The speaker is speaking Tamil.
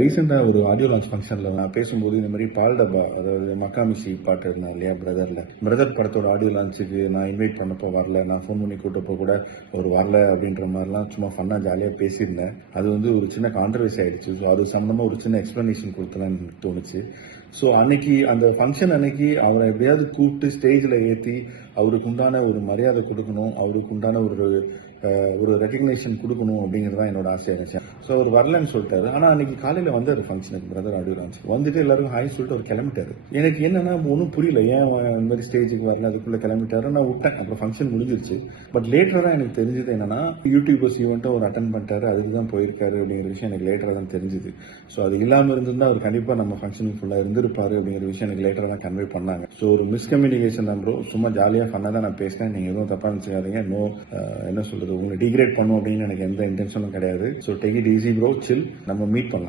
ரீசெண்டா ஒரு ஆடியோ லான்ச் ஃபங்க்ஷன்ல நான் பேசும்போது இந்த மாதிரி பால் டப்பா, அதாவது மக்காமிசி பாட்டு இருந்தா இல்லையா பிரதர் படத்தோட ஆடியோ லான்ச்சுக்கு நான் இன்வைட் பண்ணப்போ வரல, நான் ஃபோன் பண்ணி கூட்டப்போ கூட அவர் வரல அப்படின்ற மாதிரிலாம் சும்மா ஃபன்னா ஜாலியாக பேசியிருந்தேன். அது வந்து ஒரு சின்ன கான்ட்ரவர்சி ஆயிடுச்சு. ஸோ அது சம்மந்தமாக ஒரு சின்ன எக்ஸ்பிளனேஷன் கொடுத்தலான்னு எனக்கு தோணுச்சு. ஸோ அன்னைக்கு அந்த ஃபங்க்ஷன் அன்னைக்கு அவரை எப்படியாவது கூப்பிட்டு ஸ்டேஜில் ஏற்றி அவருக்கு உண்டான ஒரு மரியாதை கொடுக்கணும், அவருக்கு உண்டான ஒரு ரெகக்னேஷன் கொடுக்கணும் அப்படிங்கிறது தான் என்னோட ஆசையாக இருந்துச்சு. ஸோ அவர் வரலன்னு சொல்லிட்டாரு. ஆனால் அன்னைக்கு காலையில் வந்தார் ஃபங்க்ஷனுக்கு, பிரதர் ஆடியோ லான்ச் வந்துட்டு எல்லாரும் ஹாய் சொல்லிட்டு அவர் கிளம்பிட்டாரு. எனக்கு என்னன்னா ஒன்றும் புரியல, ஏன் இந்த மாதிரி ஸ்டேஜுக்கு வரல, அதுக்குள்ள கிளம்பிட்டாரு. நான் விட்டேன், அப்புறம் ஃபங்க்ஷன் முடிஞ்சிருச்சு. பட் லேட்டராக தான் எனக்கு தெரிஞ்சது என்னன்னா, யூடியூபர்ஸ் ஈவெண்ட்டை அவர் அட்டன் பண்ணிட்டாரு, அதுக்கு தான் போயிருக்காரு அப்படிங்கிற விஷயம் எனக்கு லேட்டராக தான் தெரிஞ்சுது. ஸோ அது இல்லாமல் இருந்திருந்தா அவர் கண்டிப்பாக நம்ம ஃபங்க்ஷனுக்கு ஃபுல்லாக இருந்திருப்பாரு அப்படிங்கிற விஷயம் எனக்கு லேட்டராக தான் கன்வே பண்ணாங்க. ஸோ ஒரு மிஸ்கம்யூனிகேஷன் தான் ப்ரோ. சும்மா ஜாலியாக ஃபன்னாக தான் நான் பேசினேன். நீங்கள் எதுவும் தப்பாக நினச்சிக்காதீங்க. என்ன சொல்றது, உங்களை டிகிரேட் பண்ணும் அப்படின்னு எனக்கு எந்த இன்டென்ஷனும் கிடையாது. So take it easy bro, chill, நம்ம மீட் பண்ணலாம்.